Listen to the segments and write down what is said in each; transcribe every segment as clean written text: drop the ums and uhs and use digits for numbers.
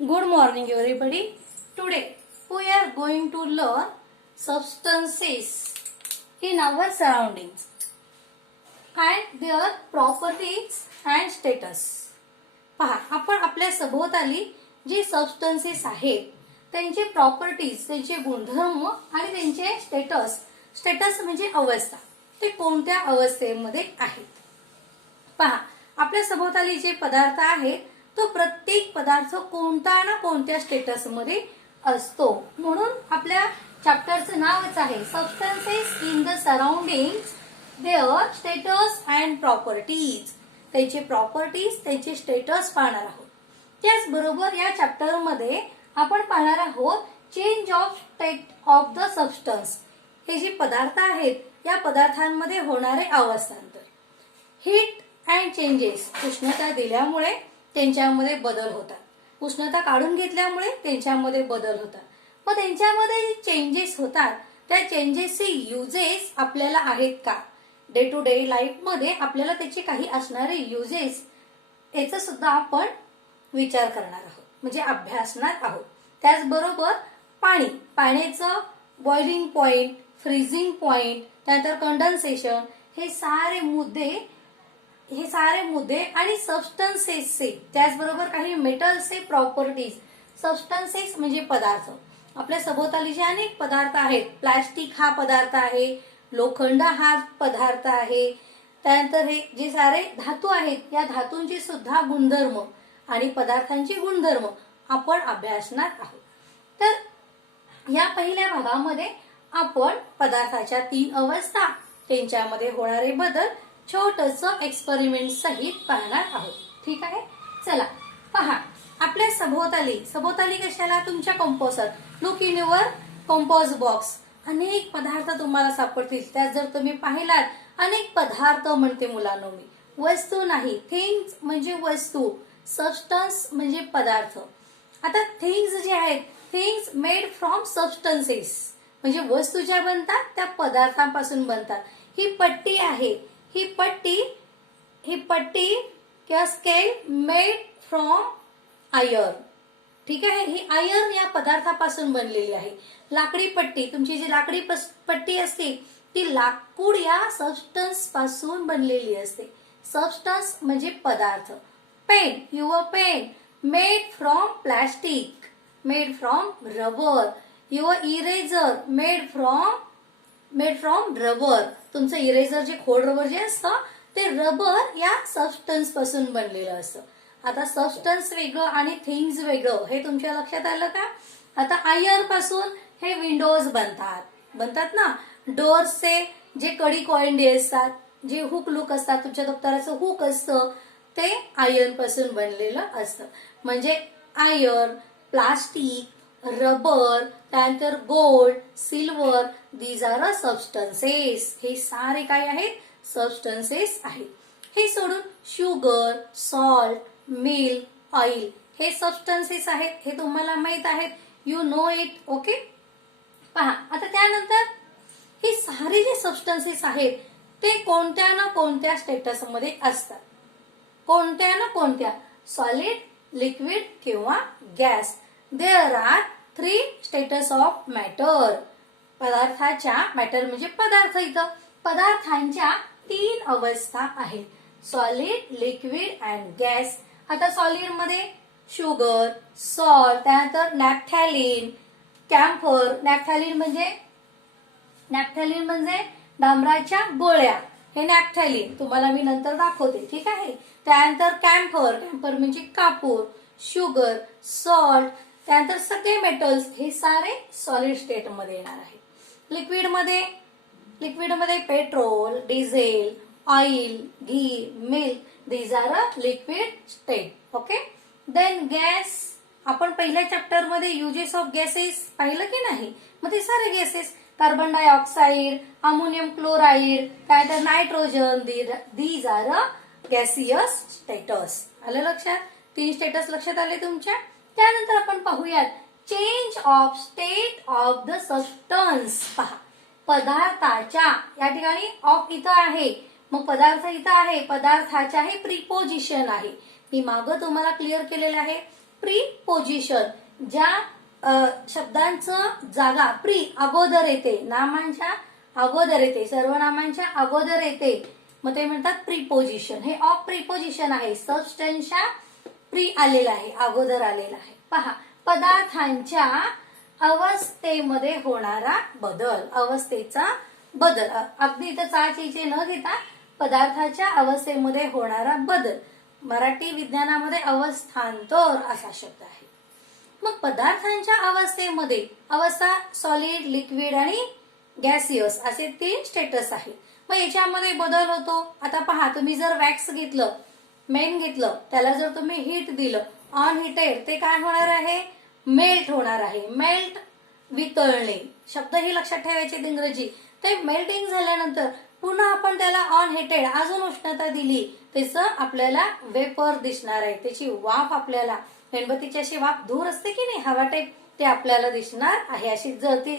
Good morning, everybody. Today we are going to learn substances in our surroundings and their properties and status. पहा, आपण आपल्या सभोवताली जे substances आहेत त्यांचे प्रॉपर्टीज, त्यांचे गुणधर्म आणि त्यांचे स्टेटस म्हणजे अवस्था, ते कोणत्या अवस्थेमध्ये आहेत. पहा, आपल्या सभोवताली जे पदार्थ आहेत तो प्रत्येक पदार्थ कोणता ना कोणत्या स्टेटस मध्ये असतो. म्हणून आपल्या चॅप्टरचं नावच आहे substances in the surroundings, their status and properties. त्यांचे प्रॉपर्टीज, त्यांचे स्टेटस पाहणार आहोत. त्याचबरोबर या चॅप्टर मध्ये आपण पाहणार आहोत change of state of the substance. हे जे पदार्थ आहेत या पदार्थांमध्ये होणारे अवस्थांतर. हीट अँड चेंजेस, उष्णता दिल्यामुळे त्यांच्यामध्ये बदल होतात, उष्णता काढून घेतल्यामुळे त्यांच्यामध्ये बदल होतात. मग त्यांच्यामध्ये जे चेंजेस होतात त्या चेंजेसचे युजेस आपल्याला आहेत का, डे टू डे लाईफ मध्ये आपल्याला त्याचे काही असणारे युजेस, याचा सुद्धा आपण विचार करणार आहोत, म्हणजे अभ्यासणार आहोत. त्याचबरोबर पाण्याचं बॉइलिंग पॉइंट, फ्रीजिंग पॉइंट, त्यानंतर कंडेन्सेशन, हे सारे मुद्दे आणि सबस्टन्सेसचे, त्याचबरोबर काही मेटल्सचे प्रॉपर्टीज. सबस्टन्सेस म्हणजे पदार्थ. आपल्या सभोवताली जे अनेक पदार्थ आहेत, प्लास्टिक हा पदार्थ आहे, लोखंड हा पदार्थ आहे, त्यानंतर हे जे सारे धातू आहेत या धातूंचे सुद्धा गुणधर्म आणि पदार्थांचे गुणधर्म आपण अभ्यासणार आहोत. तर या पहिल्या भागामध्ये आपण पदार्थाच्या 3 अवस्था, त्यांच्यामध्ये होणारे बदल छोटंसं एक्सपेरिमेंट सहित पाहणार आहोत. ठीक आहे, चला पहा. आपल्या सभोवताली कशाला, तुमच्या composer. Look in your compose box. अनेक पदार्थ तुम्हाला सापडतील. त्यात जर तुम्ही पाहिलात, अनेक पदार्थ म्हणते मुलांनो मी, वस्तू नाही. थिंग्स म्हणजे वस्तू, सबस्टन्स म्हणजे पदार्थ. आता थिंग्स जे आहेत, थिंग्स मेड फ्रॉम सबस्टन्सेस, म्हणजे वस्तू ज्या बनतात त्या पदार्थांपासून बनतात. ही पट्टी आहे, ही पट्टी किंवा स्केल मेड फ्रॉम आयर्न. ठीक आहे, ही आयर्न या पदार्थापासून बनलेली आहे. लाकडी पट्टी, तुमची जी लाकडी पट्टी असते ती लाकूड या सबस्टन्स पासून बनलेली असते. सबस्टन्स म्हणजे पदार्थ. Pen, your pen made from plastic, made from rubber. Your eraser made from rubber. तुमचं इरेजर जे खोड रबर जे असतं ते रबर या सबस्टन्स पासून बनलेलं असतं. आता सबस्टन्स वेगळं आणि थिंग्स वेगळं, हे तुमच्या लक्षात आलं का. आता आयर्न पासून हे विंडोज बनतात ना. डोअर्सचे जे कडी कोइंडे असतात, जे हुक लुक असतात, तुमच्या दप्तराचं हुक असतं ते आयर्न पासून बनलेलं असतं. म्हणजे आयर्न, प्लास्टिक, रबर, त्यानंतर gold, silver, these are substances. हे सारे काय आहेत, सबस्टन्सेस आहेत. हे सोडून शुगर, सॉल्ट, मिल्क, ऑइल हे सबस्टन्सेस आहेत. हे तुम्हाला माहित आहेत, यू नो इट. ओके, पहा. आता त्यानंतर हे सारे जे सबस्टन्सेस आहेत ते कोणत्या ना कोणत्या स्टेटस मध्ये असतात. कोणत्या ना कोणत्या, सॉलिड, लिक्विड किंवा gas. There are 3 status of matter. Matter म्हणजे पदार्थ. इथं पदार्थांच्या 3 अवस्था आहेत, सॉलिड, लिक्विड अँड गॅस. आता सॉलिड मध्ये शुगर, सॉल्ट, त्यानंतर नॅफ्थॅलिन, कॅम्फर. नॅफ्थॅलिन म्हणजे डांबराच्या गोळ्या, हे नॅफ्थॅलिन तुम्हाला मी नंतर दाखवते. ठीक आहे. त्यानंतर कॅम्फर म्हणजे कापूर, शुगर, सॉल्ट, त्यानंतर सगळे मेटल्स, हे सारे सॉलिड स्टेट मध्ये येणार आहे. लिक्विडमध्ये petrol, diesel, oil, ghee, milk, these are a liquid state. Okay. Then gas. आपण पहिल्या चॅप्टर मध्ये युजेस ऑफ गॅसेस पाहिलं की नाही. मग ते सारे gases, carbon dioxide, ammonium chloride, त्यानंतर nitrogen, these are a gaseous states. आलं लक्षात. 3 स्टेटस लक्षात आले तुमच्या. त्यानंतर आपण पाहूयात change of state of the substance. पहा, पदार्थाच्या, या ठिकाणी ऑफ इथं आहे, मग पदार्थ इथं आहे, पदार्थाच्या हे प्रिपोजिशन आहे. मी मागं तुम्हाला क्लिअर केलेलं आहे. प्रीपोजिशन, ज्या शब्दांचं जागा प्री अगोदर येते, नामांच्या अगोदर येते, सर्वनामांच्या अगोदर येते, मग ते म्हणतात प्रीपोजिशन. हे ऑफ प्रीपोजिशन आहे, सबस्टन्सच्या प्री आलेला आहे, अगोदर आलेला आहे. पहा, पदार्थांच्या अवस्थेमध्ये होणारा बदल, अवस्थेचा बदल. अगदी इथं चाचीचे न घेता पदार्थाच्या अवस्थेमध्ये होणारा बदल. मराठी विज्ञानामध्ये अवस्थांतर असा शब्द आहे. मग पदार्थांच्या अवस्थेमध्ये अवस्था सॉलिड, लिक्विड आणि गॅसियस असे 3 स्टेटस आहेत. मग याच्यामध्ये बदल होतो. आता पहा, तुम्ही जर वॅक्स घेतलं, मेन घेतलं, त्याला जर तुम्ही हीट दिलं, ऑन हिटेड, ते काय होणार आहे? मेल्ट होणार आहे. मेल्ट, वितळणे, शब्द हे लक्षात ठेवायचे इंग्रजी. ते मेल्टिंग झाल्यानंतर पुन्हा आपण त्याला ऑन हिटेड अजून उष्णता दिली, त्याचं आपल्याला वेपर दिसणार आहे. त्याची वाफ, आपल्याला मेणबत्तीची अशी वाफ दूर असते की नाही, हवा टाईप, ते आपल्याला दिसणार आहे. अशी जळती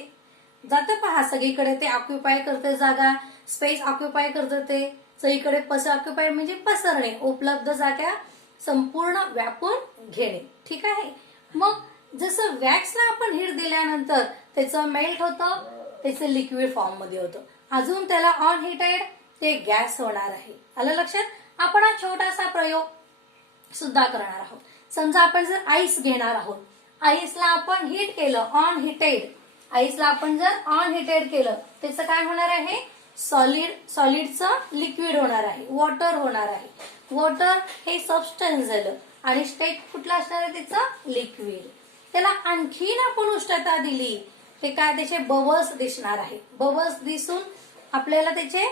जातं पहा सगळीकडे, ते ऑक्युपाय करते जागा, स्पेस ऑक्युपाय करतं, ते सगळीकडे ऑक्युपाय म्हणजे पसरणे, उपलब्ध जागा संपूर्ण व्यापून घेणे. ठीक आहे. मग जसं वॅक्सला आपण हीट दिल्यानंतर त्याचं मेल्ट होतं, त्याचं लिक्विड फॉर्म मध्ये होतं. अजून त्याला ऑन हिटेड ते गॅस होणार आहे. आलं लक्षात? आपण हा छोटासा प्रयोग सुद्धा करणार आहोत. समजा आपण जर आईस घेणार आहोत, आईसला आपण हीट केलं, ऑन हिटेड, आईसला आपण जर ऑन हिटेड केलं, त्याचं काय होणार आहे? सॉलिडचं लिक्विड होणार आहे, वॉटर होणार आहे. वॉटर हे सबस्टन्स झालं आणि स्टेट कुठला असणार आहे त्याचं? लिक्विड. त्याला आणखीन आपण उष्णता दिली, ते काय? त्याचे बबल्स दिसणार आहे. बबल्स दिसून आपल्याला त्याचे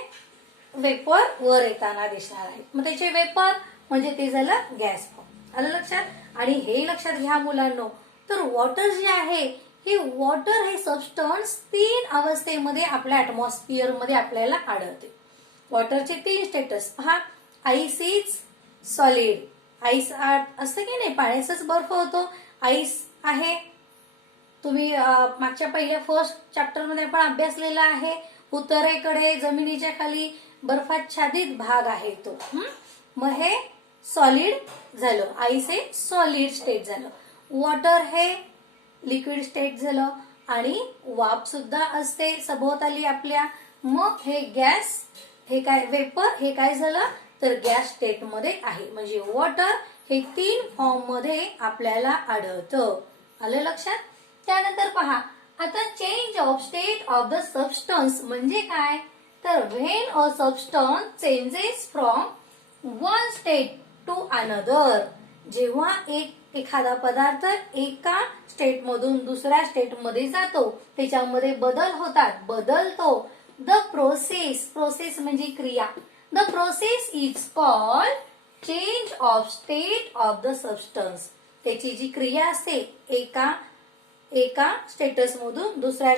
वेपर वर येताना दिसणार आहे. मग त्याचे वेपर म्हणजे ते झालं गॅस फॉर्म. आलं लक्षात? आणि हे लक्षात घ्या मुलांनो, तर वॉटर जे आहे, हे वॉटर हे सबस्टन्स 3 अवस्थेमध्ये आपल्या ऍटमॉस्फिअर मध्ये आपल्याला आढळते. वॉटरचे 3 स्टेटस पहा. आईस इज सॉलिड, आईस असतं की नाही, पाण्याचाच बर्फ होतो, आईस आहे. तुम्ही मागच्या पहिल्या फर्स्ट चॅप्टर मध्ये आपण अभ्यासलेला आहे. उत्तरेकडे जमिनीच्या खाली बर्फाच्छादित भाग आहे तो. मग हे सॉलिड झालं, आईस हे सॉलिड स्टेट झालं, वॉटर हे लिक्विड स्टेट झालं आणि वाफ सुद्धा असते सभोवताली आपल्या. मग हे गॅस, हे काय? वेपर, हे काय झालं? तर गॅस स्टेट मध्ये आहे. म्हणजे वॉटर हे 3 फॉर्म मध्ये आपल्याला आढळतं. आलं लक्षात? त्यानंतर पहा, आता change of state of the substance म्हणजे काय? तर when a substance changes from one state to another, जेव्हा एखादा पदार्थ एका स्टेट मधून दुसऱ्या स्टेट मध्ये जातो, त्याच्यामध्ये बदल होतात, बदलतो. द प्रोसेस, प्रोसेस म्हणजे क्रिया, the process is called change of state of the substance. त्याची जी क्रिया असते, एका स्टेटस मधून दुसऱ्या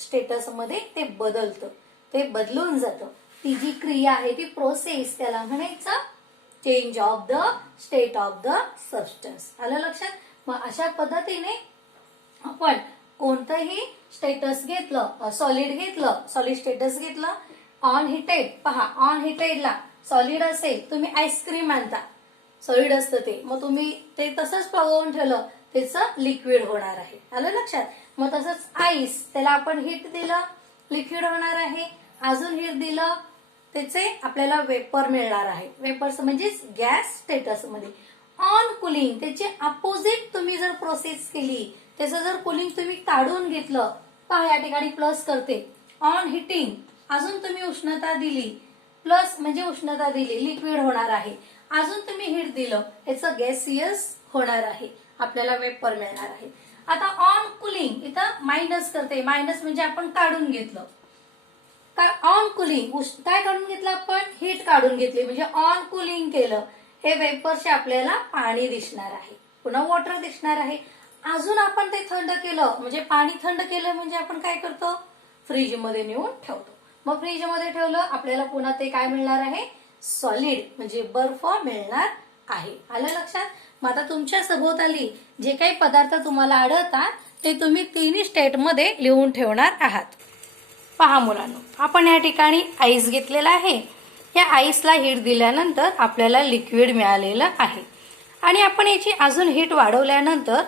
स्टेटस मध्ये ते बदलतं, ते बदलून जातं. ती जी क्रिया आहे ती प्रोसेस, त्याला म्हणायचं change of the state of the substance. आलं लक्षात? मग अशा पद्धतीने आपण कोणतंही स्टेटस घेतलं, सॉलिड घेतलं, सॉलिड स्टेटस घेतलं, ऑन हिटेड, पहा ऑन हिटेडला सॉलिड असेल, तुम्ही आईस्क्रीम आणता, सॉलिड असतं ते, मग तुम्ही ते तसंच पळवून ठेवलं, त्याचं लिक्विड होणार आहे. आलं लक्षात? मग तसंच आईस, त्याला आपण हीट दिलं, लिक्विड होणार आहे. अजून हीट दिलं, त्याचे आपल्याला वेपर मिळणार आहे. वेपर्स म्हणजेच गॅस स्टेटस मध्ये. ऑन कुलिंग, त्याचे अपोजिट तुम्ही जर प्रोसेस केली, त्याचं जर कुलिंग तुम्ही काढून घेतलं, पहा या ठिकाणी प्लस करते. ऑन हिटिंग, अजून तुम्ही उष्णता दिली, प्लस म्हणजे उष्णता दिली, लिक्विड होणार आहे. अजून तुम्ही हीट दिलं, याचं गॅसियस होणार आहे, आपल्याला वेपर मिळणार आहे. आता ऑन कुलिंग, इथं मायनस करते, मायनस म्हणजे आपण काढून घेतलं. ऑन कुलिंग, काय काढून घेतलं आपण? हीट काढून घेतली, म्हणजे ऑन कुलिंग केलं, हे वेपर्सचे आपल्याला पाणी दिसणार आहे, पुन्हा वॉटर दिसणार आहे. अजून आपण ते थंड केलं, म्हणजे पाणी थंड केलं म्हणजे आपण काय करतो? फ्रीज मध्ये नेऊन ठेवतो. मग फ्रीज मध्ये ठेवलं, आपल्याला पुन्हा ते काय मिळणार आहे? सॉलिड म्हणजे बर्फ मिळणार आहे. आलं लक्षात? मग आता तुमच्या सभोवताली जे काही पदार्थ तुम्हाला आढळतात ते तुम्ही 3 स्टेट मध्ये लिहून ठेवणार आहात. पहा मुलांनो, आपण या ठिकाणी आईस घेतलेला आहे. या आईसला हीट दिल्यानंतर आपल्याला लिक्विड मिळालेलं आहे. आणि आपण याची अजून हीट वाढवल्यानंतर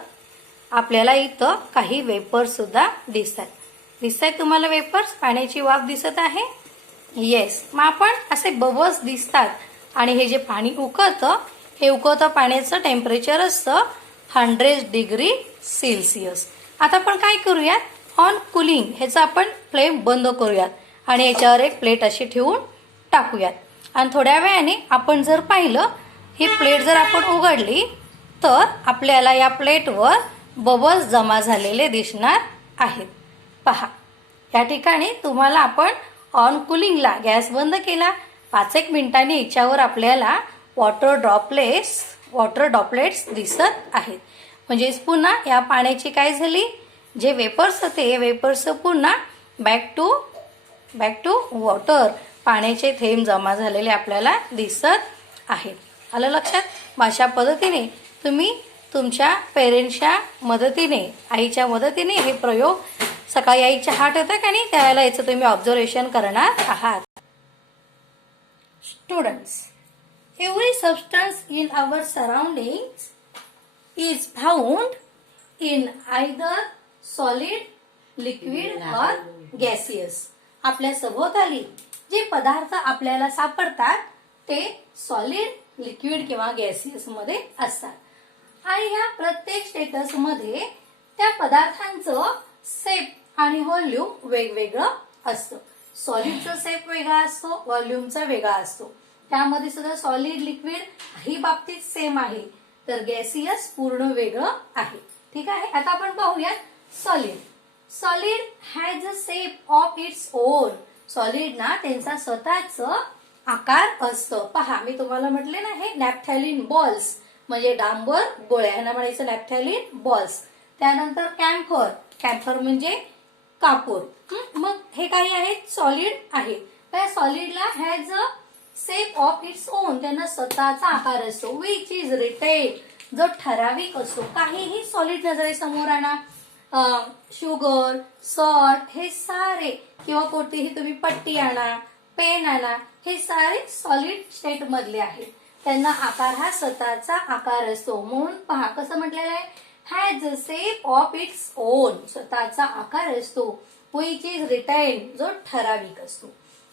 आपल्याला इथं काही वेपर्स सुद्धा दिसतात तुम्हाला वेपर्स, पाण्याची वाफ दिसत आहे. येस, मग आपण असे बबल्स दिसतात आणि हे जे पाणी उकळतं, हे उकळतं पाण्याचं टेम्परेचर असतं 100 डिग्री सेल्सिअस. आता आपण काय करूयात, ऑन कुलिंग ह्याचा आपण फ्लेम बंद करूयात आणि याच्यावर एक प्लेट अशी ठेवून टाकूयात. आणि थोड्या वेळाने आपण जर पाहिलं, ही प्लेट जर आपण उघडली तर आपल्याला या प्लेटवर बबल्स जमा झालेले दिसणार आहेत. पहा, या ठिकाणी तुम्हाला आपण ऑन कुलिंगला गॅस बंद केला, 5-1 मिनिटांनी याच्यावर आपल्याला वॉटर ड्रॉपलेट्स दिसत आहेत. म्हणजे पुन्हा या पाण्याची काय झाली, जे वेपर्स होते वेपर्स पुन्हा बॅक टू वॉटर, पाण्याचे थेंब जमा झालेले आपल्याला दिसत आहेत. आलं लक्षात? अशा पद्धतीने तुम्ही तुमच्या पेरेंट्सच्या मदतीने, आईच्या मदतीने हे प्रयोग सकाळी आई चहा ठेवतात आणि त्यावेळेला याचं तुम्ही ऑब्झर्वेशन करणार आहात. Students, every substance in our surroundings is found in either solid, liquid और गॅसियस. आपल्या सभोवताली जे पदार्थ आपल्याला सापडतात ते सॉलिड, लिक्विड किंवा गॅसियस मध्ये असतात. आणि ह्या प्रत्येक स्टेटस मध्ये त्या पदार्थांचं सेप आणि व्हॉल्यूम वेगवेगळं असतं. सॉलिडचा सेप वेगळा असतो, व्हॉल्यूमचा वेगळा असतो. त्यामध्ये सुद्धा सॉलिड, लिक्विड ही बाबतीत सेम आहे, तर गॅसियस पूर्ण वेगळं आहे. ठीक आहे, आता आपण पाहूयात solid has a shape of its on. Solid ना त्यांचा स्वतःच आकार असतो. पहा, मी तुम्हाला म्हटले ना, हे नॅफ्थॅलिन बॉल्स म्हणजे डांबर गोळ्या, ह्यांना म्हणायचं नॅफ्थॅलिन बॉल्स. त्यानंतर कॅम्फर म्हणजे कापूर. मग हे काही आहेत, सॉलिड आहे. त्या सॉलिडला has a shape of its own, त्यांना स्वतःचा आकार असतो. विच इज रिटेन, जो ठराविक असतो. काहीही सॉलिड नजरेसमोर आणा, शुगर, सॉल्ट, हे सारे किंवा कोणतीही तुम्ही पट्टी आणा, पेन आणा, हे सारे सॉलिड स्टेट मधले आहेत. त्यांना आकार हा स्वतःचा आकार असतो. म्हणून पहा कसं म्हटलेलं आहे, has a shape of its on, स्वतःचा आकार असतो. विच इज रिटेन, जो ठराविक असतो.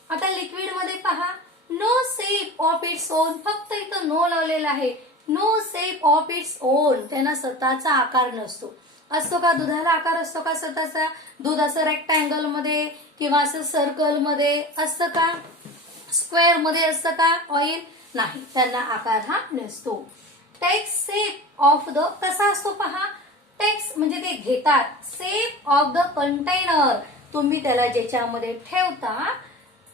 आता लिक्विड मध्ये पहा, no shape of its own, फक्त इथं नो लावलेला आहे. No shape of its own, त्यांना स्वतःचा आकार नसतो. असतो का? दुधाला आकार असतो का स्वतःचा? दूध असं रेक्टँगल मध्ये किंवा असं सर्कल मध्ये असतं का? स्क्वेअर मध्ये असतं का? ऑइल नाही, त्यांना आकार हा नसतो. टेक्स सेप ऑफ द, कसा असतो पहा, टेक्स म्हणजे ते घेतात, सेप ऑफ द कंटेनर, तुम्ही त्याला ज्याच्यामध्ये ठेवता,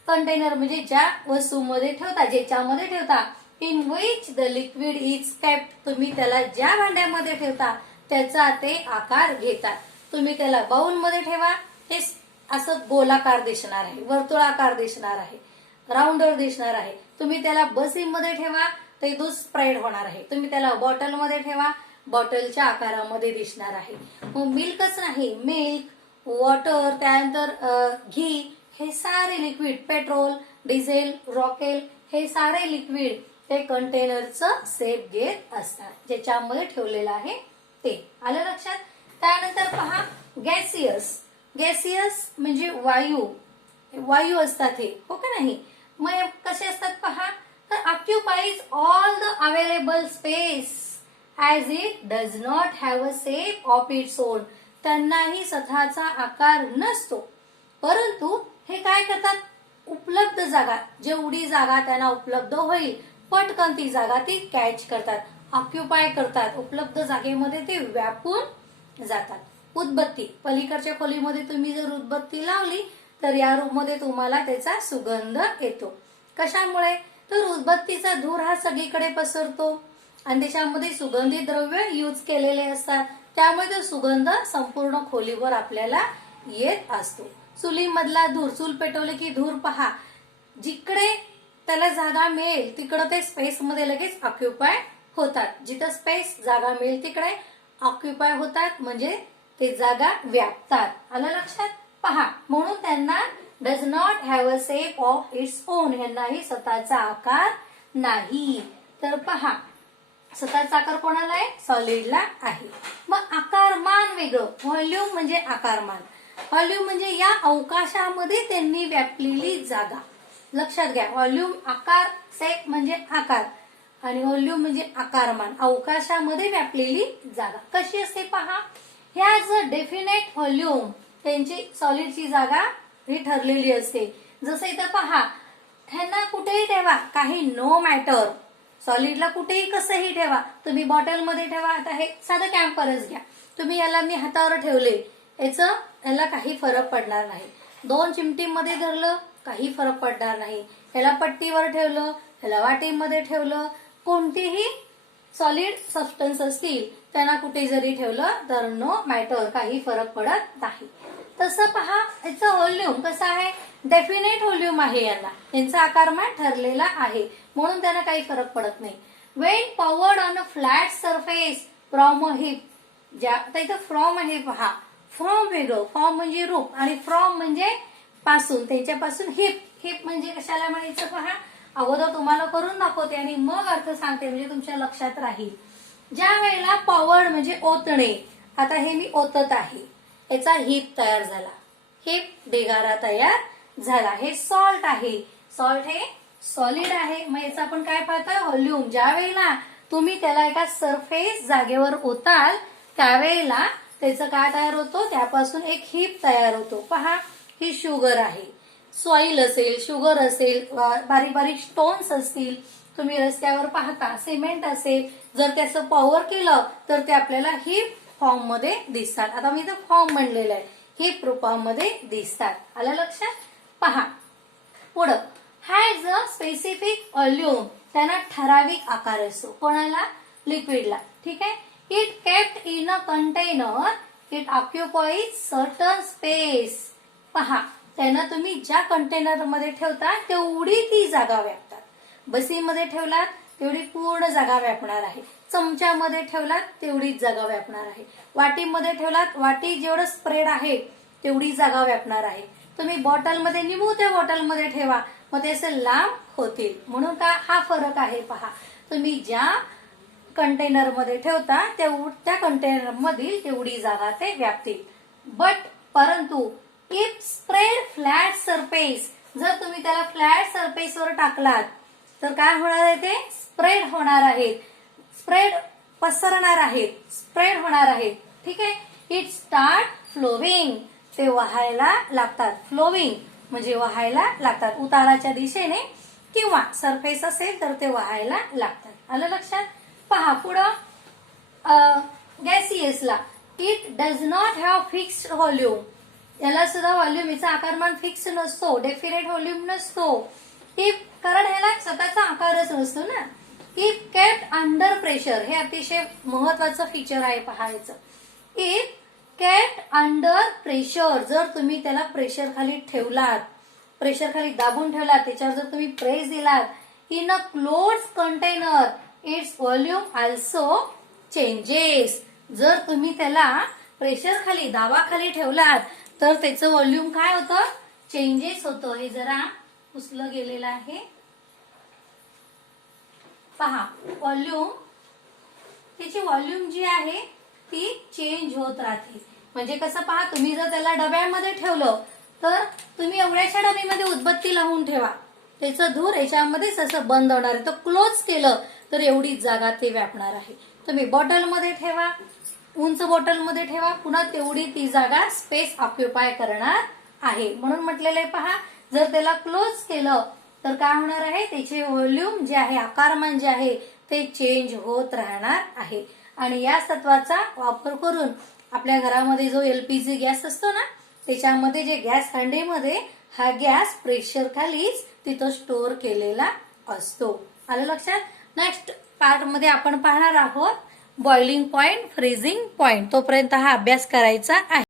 कंटेनर म्हणजे ज्या वस्तूमध्ये ठेवता, ज्याच्यामध्ये ठेवता, in which the liquid is kept, तुम्ही त्याला ज्या भांड्यामध्ये ठेवता त्याचा ते आकार घेतात. तुम्ही त्याला बाउल मध्ये ठेवा, ते असं गोलाकार दिसणार आहे, वर्तुळाकार दिसणार आहे, राऊंडर दिसणार आहे. तुम्ही त्याला बसीमध्ये ठेवा, ते दूध स्प्रेड होणार आहे. तुम्ही त्याला बॉटलमध्ये ठेवा, बॉटलच्या आकारामध्ये दिसणार आहे. मग मिल्कच नाही, मिल्क, वॉटर, त्यानंतर घी, हे सारे लिक्विड, पेट्रोल, डिझेल, रॉकेल, हे सारे लिक्विड ते कंटेनरचं सेप घेत असतात, ज्याच्यामध्ये ठेवलेलं आहे ते. आलं लक्षात? त्यानंतर पहा गॅसियस म्हणजे वायू असतात हे, हो का नाही? मग कसे असतात पहा, तर occupies all the available space as it does not have a shape of its on, त्यांनाही स्वतःचा आकार नसतो, परंतु हे काय करतात, उपलब्ध जागा, जेवढी जागा त्यांना उपलब्ध होईल पटकन ती जागा ती कॅच करतात, ऑक्युपाय करतात, उपलब्ध जागेमध्ये ते व्यापून जातात. उदबत्ती, पलीकडच्या खोलीमध्ये तुम्ही जर उदबत्ती लावली तर या रूम मध्ये तुम्हाला त्याचा सुगंध येतो. कशामुळे? तर उदबत्तीचा धूर हा सगळीकडे पसरतो आणि त्याच्यामध्ये सुगंधी द्रव्य यूज केलेले असतात, त्यामुळे तो सुगंध संपूर्ण खोलीवर आपल्याला येत असतो. चुलीमधला धूर, चूल पेटवले की धूर पहा, जिकडे त्याला जागा मिळेल तिकडे ते स्पेस मध्ये लगेच ऑक्युपाय होतात. जिथं स्पेस जागा मिळेल तिकडे ऑक्युपाय होतात, म्हणजे ते जागा व्यापतात. आलं लक्षात? पहा, म्हणून त्यांना does not have a shape of its on, यांनाही स्वतःचा आकार नाही. तर पहा, सततचा आकार कोणाला आहे? सॉलिडला आहे. मग आकारमान वेगळं. व्हॉल्यूम म्हणजे आकारमान. व्हॉल्यूम म्हणजे या अवकाशामध्ये त्यांनी व्यापलेली जागा. लक्षात घ्या, व्हॉल्यूम आकार, सेक म्हणजे आकार आणि व्हॉल्यूम म्हणजे आकारमान, अवकाशामध्ये व्यापलेली जागा. कशी असते पहा. ह्याज अ डेफिनेट व्हॉल्यूम, त्यांची सॉलिडची जागा ही ठरलेली असते. जसं इथं पहा, ह्यांना कुठेही ठेवा, काही नो मॅटर. सॉलिडला कुठेही कसंही ठेवा, तुम्ही बॉटलमध्ये ठेवा. आता हे साधं कॅम्फरच घ्या, तुम्ही याला मी हातावर ठेवले, याला काही फरक पडणार नाही. 2 चिमटीमध्ये धरलं, काही फरक पडणार नाही. याला पट्टीवर ठेवलं, याला वाटीमध्ये ठेवलं, कोणतेही सॉलिड सबस्टन्स असतील त्यांना कुठे जरी ठेवलं तर नो मॅटर, काही फरक पडत नाही. तसं पहा, याचं व्हॉल्यूम कसं आहे? डेफिनेट व्हॉल्यूम आहे. यांचा आकारमान ठरलेला आहे, म्हणून त्यांना काही फरक पडत नाही. Wien powered on a flat surface from a heap, आता इथं फ्रॉम आहे पहा. फ्रॉम वेगळं, फ्रॉम म्हणजे रूप आणि फ्रॉम म्हणजे पासून, त्यांच्यापासून. हिप, हिप म्हणजे कशाला म्हणायचं पहा. अगोदर तुम्हाला करून दाखवते आणि मग अर्थ सांगते, म्हणजे तुमच्या लक्षात राहील. ज्या वेळेला पॉवर्ड म्हणजे ओतणे, आता हे मी ओतत आहे, याचा हिप तयार झाला, हिप ढिगारा तयार झाला. हे सॉल्ट आहे, सॉल्ट हे सॉलिड आहे. मग याचा आपण काय पाहतोय? व्हॉल्यूम. ज्या वेळेला तुम्ही त्याला एका सरफेस जागेवर ओताल त्यावेळेला त्याचं काय तयार होतो? त्यापासून एक हिप तयार होतो. पहा, ही शुगर आहे. सॉइल असेल, शुगर असेल, बारीक बारीक स्टोन्स असतील, तुम्ही रस्त्यावर पाहता, सिमेंट असेल, जर त्याचं पॉवर केलं तर ते आपल्याला हिप फॉर्म मध्ये दिसतात. आता मी इथं फॉर्म म्हणलेलं आहे, हिप रूपामध्ये दिसतात. आलं लक्षात? पहा पुढं. हॅज अ स्पेसिफिक व्हॉल्यूम, त्यांना ठराविक आकार असतो. कोणाला? लिक्विडला. ठीक आहे. It kept in a container, it occupies certain space. पहा, त्यांना तुम्ही ज्या कंटेनर मध्ये ठेवता तेवढी ती जागा व्यापतात. बसीमध्ये ठेवलात तेवढी पूर्ण जागा व्यापणार आहे. चमच्यामध्ये ठेवलात तेवढीच जागा व्यापणार आहे. वाटीमध्ये ठेवलात, वाटी जेवढं स्प्रेड आहे तेवढी जागा व्यापणार आहे. तुम्ही बॉटलमध्ये, निंबू त्या बॉटलमध्ये ठेवा, मग ते असं लांब होतील. म्हणून का हा फरक आहे पहा. तुम्ही ज्या कंटेनर मध्ये ठेवता त्या कंटेनर मधील तेवढी जागा ते व्यापतील. परंतु इफ स्प्रेड फ्लॅट सरफेस, जर तुम्ही त्याला फ्लॅट सरफेसवर टाकलात तर काय होणार आहे? ते स्प्रेड होणार आहेत, स्प्रेड पसरणार आहेत, स्प्रेड होणार आहेत. ठीक आहे. इट स्टार्ट फ्लोविंग, ते वाहायला लागतात. फ्लोविंग म्हणजे वाहायला लागतात, उताराच्या दिशेने, किंवा सरफेस असेल तर ते वाहायला लागतात. आलं लक्षात? पहा पुढं. गॅसियसला it does not have fixed volume, याला सुद्धा व्हॉल्यूम, याचा आकारमान फिक्स नसतो, डेफिनेट व्हॉल्यूम नसतो. इफ, कारण ह्याला स्वतःचा आकारच नसतो ना. इफ केप्ट अंडर प्रेशर, हे अतिशय महत्वाचं फीचर आहे पहायचं. इफ केप्ट अंडर प्रेशर, जर तुम्ही त्याला प्रेशर खाली ठेवलात, प्रेशर खाली दाबून ठेवलात, त्याच्यावर जर तुम्ही प्रेस दिलात, in a close container it's volume also changes. जर तुम्ही त्याला प्रेशर खाली, दाबाखाली ठेवलात तर त्याचं व्हॉल्यूम काय होतं? चेंजेस होतं. हे जरा पुसलं गेलेलं आहे पहा. व्हॉल्यूम, त्याची व्हॉल्यूम जी आहे ती चेंज होत राहते. म्हणजे कसं पहा, तुम्ही जर त्याला डब्यामध्ये ठेवलं तर तुम्ही एवढ्याशा डब्यामध्ये उदबत्ती लावून ठेवा, त्याचं धूर याच्यामध्येच असं बंद होणार आहे. तर क्लोज केलं तर एवढी जागा ते व्यापणार आहे. तुम्ही बॉटलमध्ये ठेवा, उंच बॉटलमध्ये ठेवा, पुन्हा तेवढी ती जागा स्पेस ऑक्युपाय करणार आहे. म्हणून म्हटलेलं आहे पहा, जर त्याला क्लोज केलं तर काय होणार आहे? त्याचे व्हॉल्यूम जे आहे, आकारमान जे आहे ते चेंज होत राहणार आहे. आणि या तत्वाचा वापर करून आपल्या घरामध्ये जो LPG गॅस असतो ना, त्याच्यामध्ये जे गॅस हंडीमध्ये हा गॅस प्रेशर खालीच तिथं स्टोअर केलेला असतो. आलं लक्षात? नेक्स्ट पार्ट मध्ये आपण पाहणार आहोत बॉइलिंग पॉइंट, फ्रीजिंग पॉइंट. तोपर्यंत हा अभ्यास करायचा आहे.